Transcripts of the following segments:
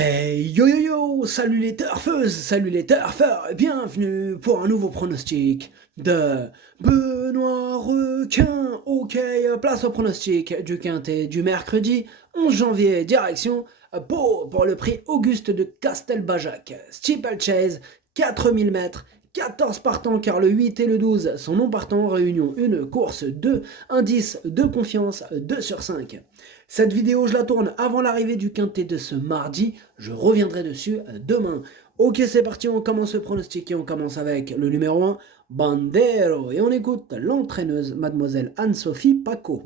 Hey yo yo yo, salut les turfeuses, salut les turfeurs, et bienvenue pour un nouveau pronostic de Benoît Requin. Ok, place au pronostic du quintet du mercredi 11 janvier, direction Pau pour le prix Auguste de Castelbajac. Steeplechase, 4000 mètres, 14 partants car le 8 et le 12 sont non partants, réunion une course 2, indice de confiance 2 sur 5. Cette vidéo, je la tourne avant l'arrivée du quintet de ce mardi. Je reviendrai dessus demain. Ok, c'est parti, on commence le pronostic et on commence avec le numéro 1, Bandero. Et on écoute l'entraîneuse, mademoiselle Anne-Sophie Paco.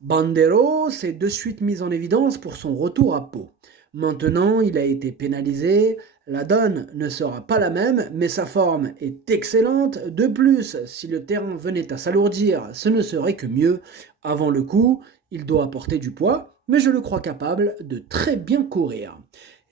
Bandero s'est de suite mise en évidence pour son retour à Pau. Maintenant, il a été pénalisé, la donne ne sera pas la même, mais sa forme est excellente. De plus, si le terrain venait à s'alourdir, ce ne serait que mieux. Avant le coup, il doit apporter du poids, mais je le crois capable de très bien courir.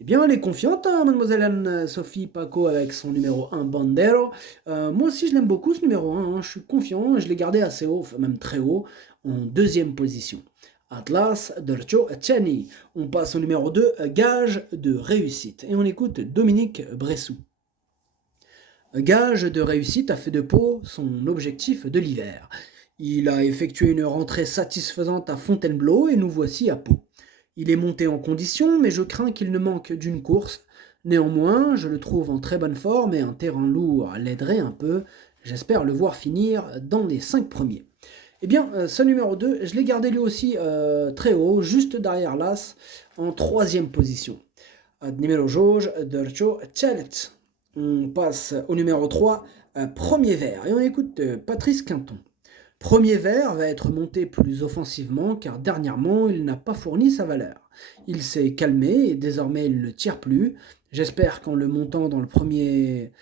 Eh bien, elle est confiante, hein, mademoiselle Anne-Sophie Paco, avec son numéro 1 Bandero. Moi aussi, je l'aime beaucoup, ce numéro 1. Hein. Je suis confiant, je l'ai gardé assez haut, même très haut, en deuxième position. Atlas Dercho Chani. On passe au numéro 2, Gage de réussite. Et on écoute Dominique Bressou. Gage de réussite a fait de Pau son objectif de l'hiver. Il a effectué une rentrée satisfaisante à Fontainebleau et nous voici à Pau. Il est monté en condition, mais je crains qu'il ne manque d'une course. Néanmoins, je le trouve en très bonne forme et un terrain lourd l'aiderait un peu. J'espère le voir finir dans les 5 premiers. Eh bien, ce numéro 2, je l'ai gardé lui aussi très haut, juste derrière l'As, en troisième position. Numéro jauge, Dercho Chalet. On passe au numéro 3, premier vert, et on écoute Patrice Quinton. Premier vert va être monté plus offensivement car dernièrement il n'a pas fourni sa valeur. Il s'est calmé et désormais il ne tire plus. J'espère qu'en le montant dans le premier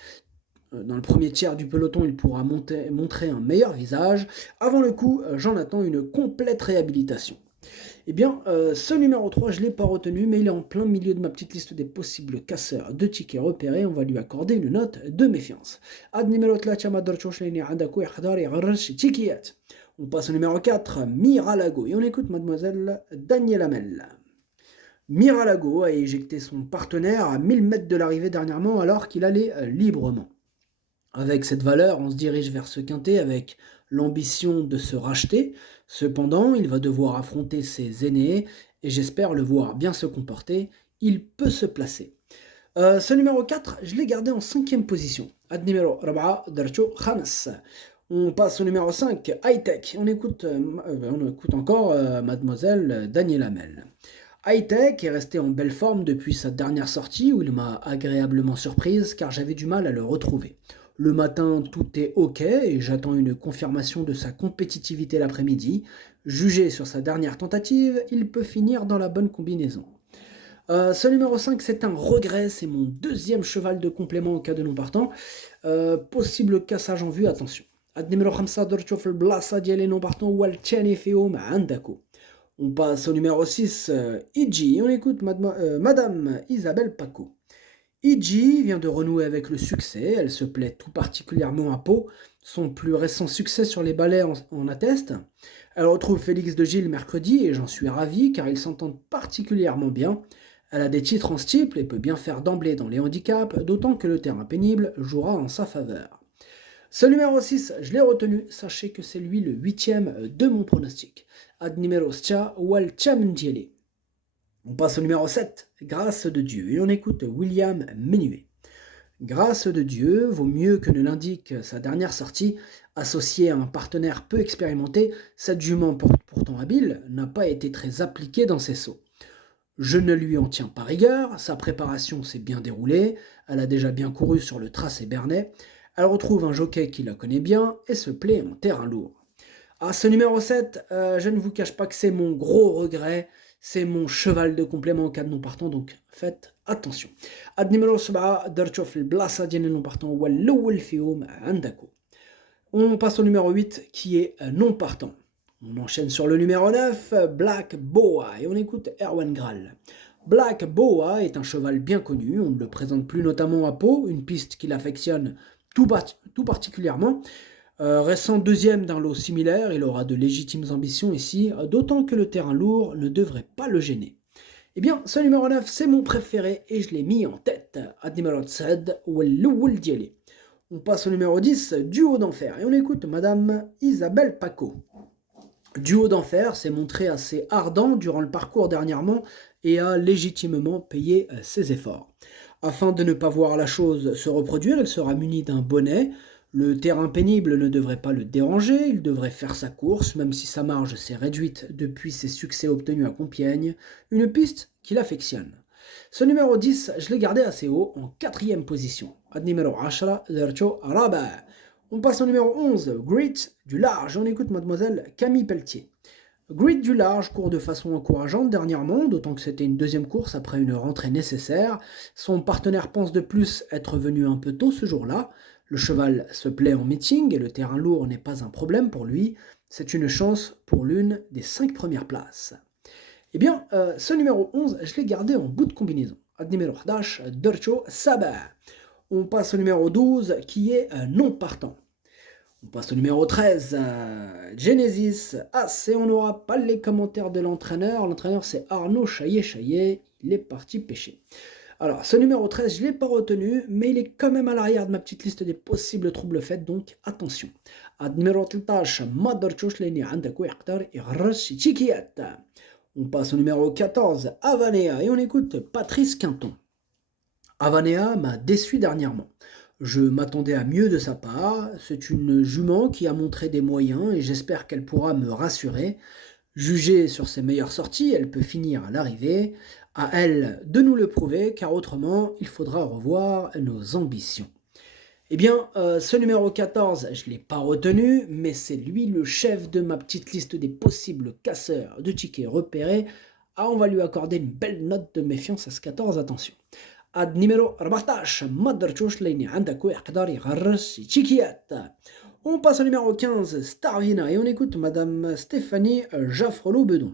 tiers du peloton, il pourra montrer un meilleur visage. Avant le coup, j'en attends une complète réhabilitation. Eh bien, ce numéro 3, je ne l'ai pas retenu, mais il est en plein milieu de ma petite liste des possibles casseurs de tickets repérés. On va lui accorder une note de méfiance. On passe au numéro 4, Miralago, et on écoute mademoiselle Daniela Mel. Miralago a éjecté son partenaire à 1000 mètres de l'arrivée dernièrement alors qu'il allait librement. Avec cette valeur, on se dirige vers ce quintet avec l'ambition de se racheter. Cependant, il va devoir affronter ses aînés et j'espère le voir bien se comporter. Il peut se placer. Ce numéro 4, je l'ai gardé en cinquième position. Ad numéro 4, Darcho Khanas. On passe au numéro 5, Hightech. On écoute encore mademoiselle Daniela Mel. Hightech est resté en belle forme depuis sa dernière sortie où il m'a agréablement surprise car j'avais du mal à le retrouver. Le matin, tout est ok et j'attends une confirmation de sa compétitivité l'après-midi. Jugé sur sa dernière tentative, il peut finir dans la bonne combinaison. Ce numéro 5, c'est un regret, c'est mon deuxième cheval de complément au cas de non partant. Possible cassage en vue, attention. Ad numéro 5 درتو في البلاصة ديال لي نون بارتون هو الثاني فيهم عندكو. On passe au numéro 6, Iji, et on écoute Madame Isabelle Paco. Iji vient de renouer avec le succès, elle se plaît tout particulièrement à Pau, son plus récent succès sur les balais en atteste. Elle retrouve Félix de Gilles mercredi et j'en suis ravi car ils s'entendent particulièrement bien. Elle a des titres en steeple et peut bien faire d'emblée dans les handicaps, d'autant que le terrain pénible jouera en sa faveur. Ce numéro 6, je l'ai retenu, sachez que c'est lui le 8e de mon pronostic. Ad numéro Stia Wal Chamdiele. On passe au numéro 7, Grâce de Dieu, et on écoute William Menuet. Grâce de Dieu vaut mieux que ne l'indique sa dernière sortie. Associée à un partenaire peu expérimenté, cette jument pourtant habile n'a pas été très appliquée dans ses sauts. Je ne lui en tiens pas rigueur, sa préparation s'est bien déroulée, elle a déjà bien couru sur le tracé Bernay, elle retrouve un jockey qui la connaît bien et se plaît en terrain lourd. À ce numéro 7, je ne vous cache pas que c'est mon gros regret, c'est mon cheval de complément en cas de non partant, donc faites attention. Ad numéro 7, درتو في البلاصة ديال non partant هو الأول فيهم عندكم. On passe au numéro 8 qui est non partant. On enchaîne sur le numéro 9, Black Boa, et on écoute Erwan Graal. Black Boa est un cheval bien connu, on ne le présente plus notamment à Pau, une piste qu'il affectionne tout particulièrement. Restant deuxième d'un lot similaire, il aura de légitimes ambitions ici, d'autant que le terrain lourd ne devrait pas le gêner. Eh bien, ce numéro 9, c'est mon préféré et je l'ai mis en tête. Ad numéro 7, Walloul Diali. On passe au numéro 10, Duo d'enfer, et on écoute Madame Isabelle Paco. Duo d'enfer s'est montré assez ardent durant le parcours dernièrement et a légitimement payé ses efforts. Afin de ne pas voir la chose se reproduire, il sera muni d'un bonnet. Le terrain pénible ne devrait pas le déranger, il devrait faire sa course, même si sa marge s'est réduite depuis ses succès obtenus à Compiègne, une piste qu'il affectionne. Ce numéro 10, je l'ai gardé assez haut, en quatrième position. Ad numéro 10, Lercho Araba. On passe au numéro 11, Grit du large. On écoute mademoiselle Camille Pelletier. Grit du large court de façon encourageante dernièrement, d'autant que c'était une deuxième course après une rentrée nécessaire. Son partenaire pense de plus être venu un peu tôt ce jour-là. Le cheval se plaît en meeting et le terrain lourd n'est pas un problème pour lui. C'est une chance pour l'une des 5 premières places. Eh bien, ce numéro 11, je l'ai gardé en bout de combinaison. Ad numéro 11, Dercho Saba. On passe au numéro 12 qui est non partant. On passe au numéro 13, Genesis As, et on n'aura pas les commentaires de l'entraîneur. L'entraîneur c'est Arnaud Chaillet, il est parti pêcher. Alors ce numéro 13, je ne l'ai pas retenu, mais il est quand même à l'arrière de ma petite liste des possibles troubles faits, donc attention. Ad numéro 13, on passe au numéro 14, Avanea, et on écoute Patrice Quinton. Avanea m'a déçu dernièrement. Je m'attendais à mieux de sa part. C'est une jument qui a montré des moyens et j'espère qu'elle pourra me rassurer. Jugée sur ses meilleures sorties, elle peut finir à l'arrivée. À elle de nous le prouver, car autrement, il faudra revoir nos ambitions. Eh bien, ce numéro 14, je ne l'ai pas retenu, mais c'est lui le chef de ma petite liste des possibles casseurs de tickets repérés. Ah, on va lui accorder une belle note de méfiance à ce 14, attention. Ad numéro 14 ما درتوش لاني عندك يقدر يغرس تشيكيات. On passe au numéro 15 Starvina et on écoute Madame Stéphanie Jaffrelot-Bedon.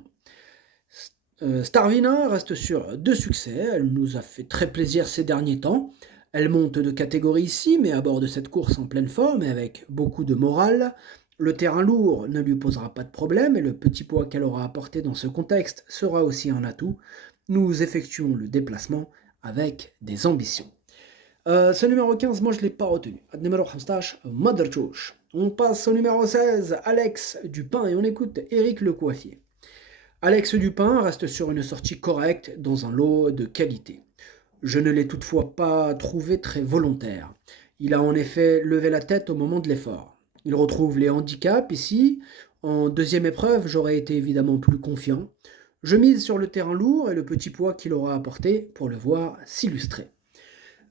Starvina reste sur 2 succès, elle nous a fait très plaisir ces derniers temps. Elle monte de catégorie ici mais aborde cette course en pleine forme et avec beaucoup de morale. Le terrain lourd ne lui posera pas de problème et le petit poids qu'elle aura apporté dans ce contexte sera aussi un atout. Nous effectuons le déplacement avec des ambitions. Ce numéro 15, moi je ne l'ai pas retenu. Numéro 15, Motherchouch. On passe au numéro 16, Alex Dupin, et on écoute Éric Le Coiffier. Alex Dupin reste sur une sortie correcte dans un lot de qualité. Je ne l'ai toutefois pas trouvé très volontaire. Il a en effet levé la tête au moment de l'effort. Il retrouve les handicaps ici. En deuxième épreuve, j'aurais été évidemment plus confiant. Je mise sur le terrain lourd et le petit poids qu'il aura apporté pour le voir s'illustrer.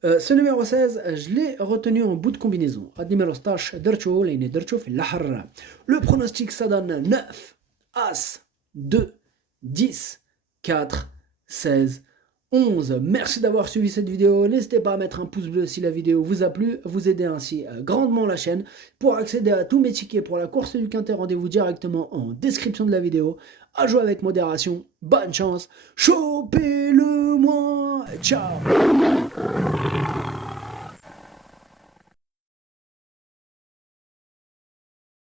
Ce numéro 16, je l'ai retenu en bout de combinaison. Le pronostic, ça donne 9, As, 2, 10, 4, 16, 11. Merci d'avoir suivi cette vidéo. N'hésitez pas à mettre un pouce bleu si la vidéo vous a plu. Vous aidez ainsi grandement la chaîne. Pour accéder à tous mes tickets pour la course du Quintet, rendez-vous directement en description de la vidéo. À jouer avec modération. Bonne chance. Chopez-le-moi. Ciao.